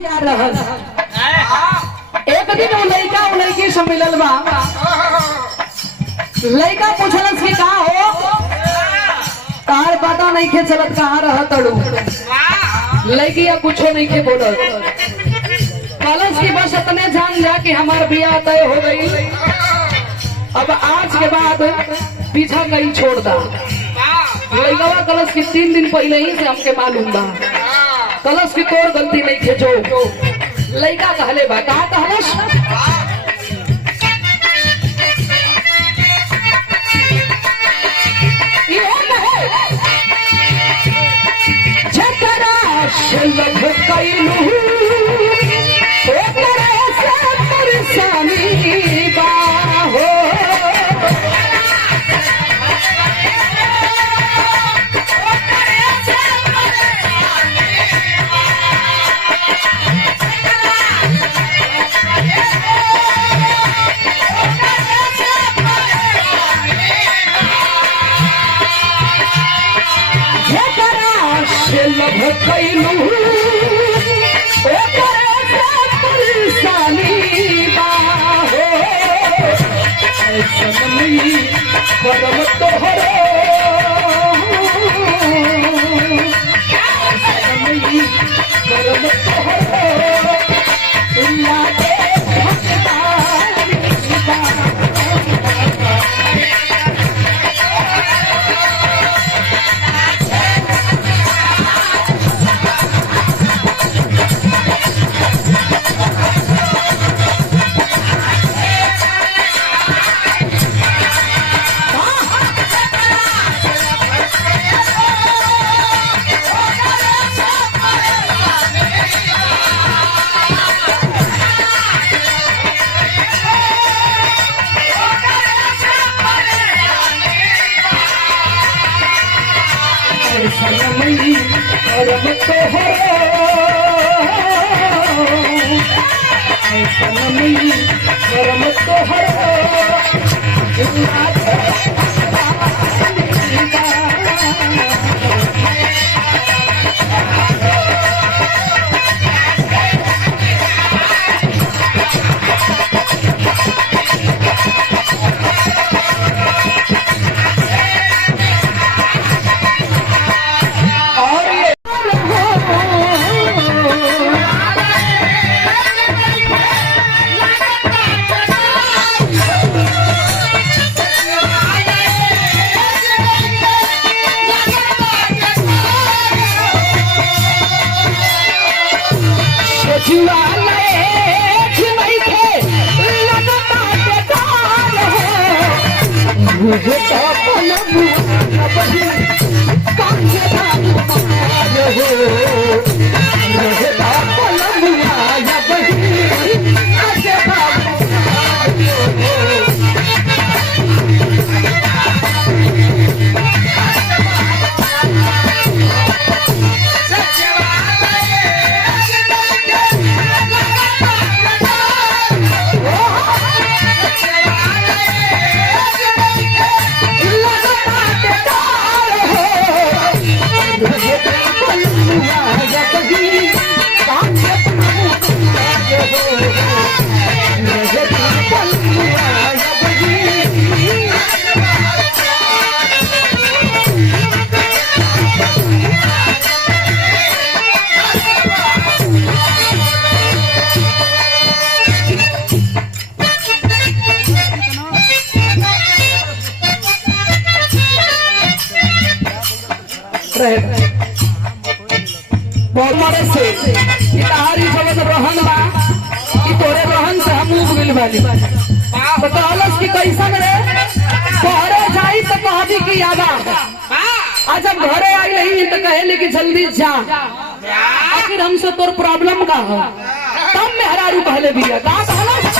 एक दिन वो लड़का वो लड़की से मिलल बा। लड़का पूछलस कि का हो तार पता नहीं के चलत कहाँ रह तड़ू। लड़किया कुछो नहीं के बोलत। कलश की बस अपने जान जा कि हमार बियाह तय हो गई, अब आज के बाद पीछा नहीं छोड़ दा। लड़का कलश की 3 दिन पहले ही से हमके मालूम बा। कलश की तोर गलती नहीं थे जो लड़का कहले बा। कहा कहलस छकरा से लभ कैलू ओकरे से परेशानी बा हो। लभ कैलू ओकरे से परेशानी बा हो। ऐसन नहीं करम तोहरो, ऐसन नहीं करम तोहरो लागे भगवानी बा। नहीं करम तोहरो, ऐसन नहीं करम तोहरो लागे भगवानी बा। मुझे तो पलम बही कांगे दान पाया हो, मुझे तो पलम आया बही कांगे दान पाया हो। बहुत मारे से तारी जगत रहन बा कि तोरे रहन से हम उब गइल बानी। तो कहलस कि कैसन रे घरे जाई तो कहबी कि आवा, आज जब घरे आई रही तो कहले कि जल्दी जा, आखिर हमसे तोर प्रॉब्लम का हो। तब मेहरारू कहले बिया का कहलस